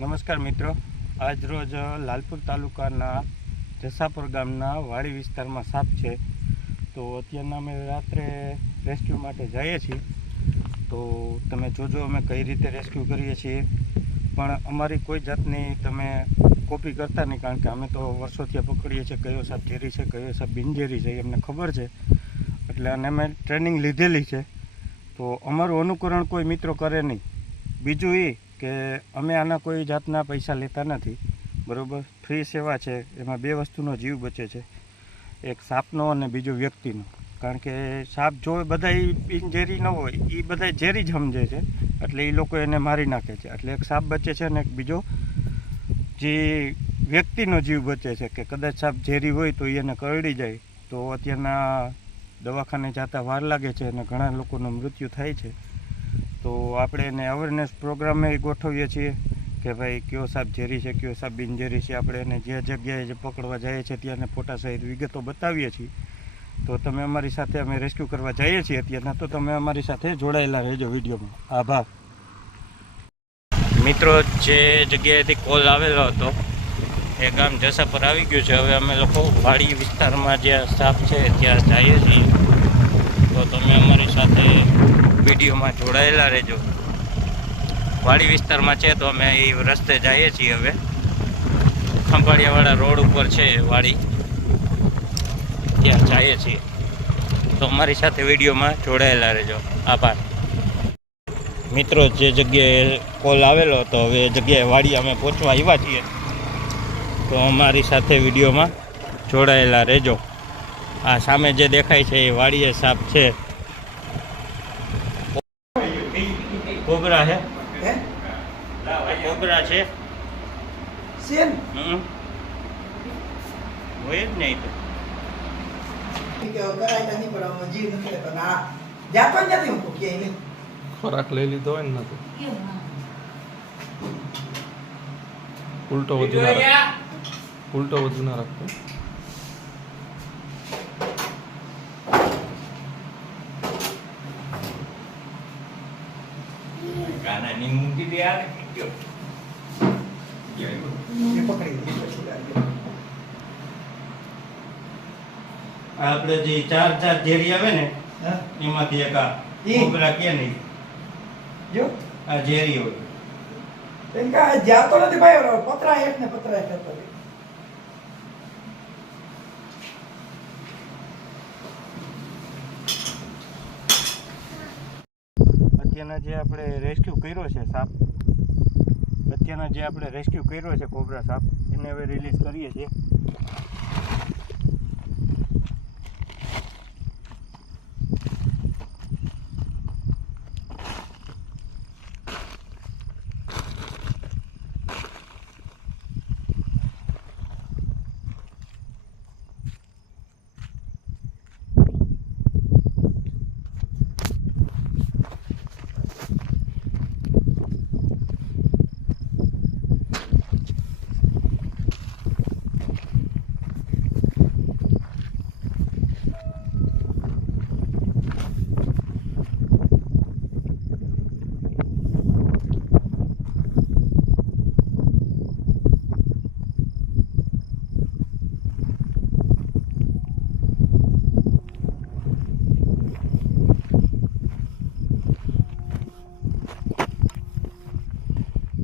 નમસ્કાર મિત્રો. આજરોજ લાલપુર તાલુકાના જસાપુર ગામના વાડી વિસ્તારમાં સાપ છે. તો અત્યારના અમે રાત્રે રેસ્ક્યુ માટે જઈએ છીએ. તો તમે જોજો અમે કઈ રીતે રેસ્ક્યુ કરીએ છીએ. પણ અમારી કોઈ જાતની તમે કોપી કરતા નહીં, કારણ કે અમે તો વર્ષોથી પકડીએ છીએ. કયો સાપ ઝેરી છે, કયો સાપ બિનઝેરી છે એમને ખબર છે. એટલે અને અમે ટ્રેનિંગ લીધેલી છે. તો અમારું અનુકરણ કોઈ મિત્રો કરે નહીં. બીજું એ કે અમે આના કોઈ જાતના પૈસા લેતા નથી, બરાબર? ફ્રી સેવા છે, એમાં બે વસ્તુનો જીવ બચે છે. એક સાપનો અને બીજો વ્યક્તિનો. કારણ કે સાપ જો બધા ઝેરી ન હોય એ બધા ઝેરી જ સમજે છે. એટલે એ લોકો એને મારી નાખે છે. એટલે એક સાપ બચે છે અને એક બીજો જે વ્યક્તિનો જીવ બચે છે, કે કદાચ સાપ ઝેરી હોય તો એને કરડી જાય, તો અત્યારના દવાખાને જતા વાર લાગે છે અને ઘણા લોકોનું મૃત્યુ થાય છે. તો આપણે એને અવેરનેસ પ્રોગ્રામે ગોઠવીએ છીએ કે ભાઈ કયો સાપ ઝેરી છે, કયો સાપ બિનઝેરી છે. આપણે એને જે જગ્યાએ જે પકડવા જઈએ છીએ ત્યાંને ફોટા સહિત વિગતો બતાવીએ છીએ. તો તમે અમારી સાથે અમે રેસ્ક્યુ કરવા જઈએ છીએ અત્યારના. તો તમે અમારી સાથે જોડાયેલા રહેજો વિડીયોમાં. આભાર. મિત્રો, જે જગ્યાએથી કોલ આવેલો હતો, એ ગામ જસા પર આવી ગયું છે. હવે અમે લોકો વાડી વિસ્તારમાં જ્યાં સાપ છે, ત્યાં જઈએ છીએ. તો તમે અમારી સાથે વિડીયોમાં જોડાયેલા રહેજો. વાડી વિસ્તારમાં છે તો અમે એ રસ્તે જઈએ છીએ હવે. ખંભાળિયાવાળા રોડ ઉપર છે વાડી. ત્યાં જઈએ છીએ. તો અમારી સાથે વિડીયોમાં જોડાયેલા રહેજો. આભાર. મિત્રો, જે જગ્યાએ કોલ આવેલો હતો, હવે જગ્યાએ વાડી અમે પહોંચવા આવ્યા છીએ. તો અમારી સાથે વિડીયોમાં જોડાયેલા રહેજો. આ સામે જે દેખાય છે, એ વાડીએ સાપ છે કોબરા છે હે કોબરા છે? સેમ. હમ. હોય જ નહીં તો. ના ખોરાક લઈ લીધો હોય ને નથી ઉલટો વધુ ના રાખ. ઉલટો વધુ ના રાખતો. ગાનાની મૂકી દે યાર લાગ્યો. આપણે જે ચાર ચાર ઝેરી આવે ને એમાંથી એક આ કોબરા કે નહીં. જો? આ ઝેરી હોય. એમ કે આ જાતો નથી ભાઈ પતરા એક ને પતરા એક કરતો અત્યારના જે આપણે રેસ્ક્યુ કર્યો છે સાપ અત્યારના જે આપણે રેસ્ક્યુ કર્યો છે કોબરા સાપ એને હવે રિલીઝ કરીએ છીએ.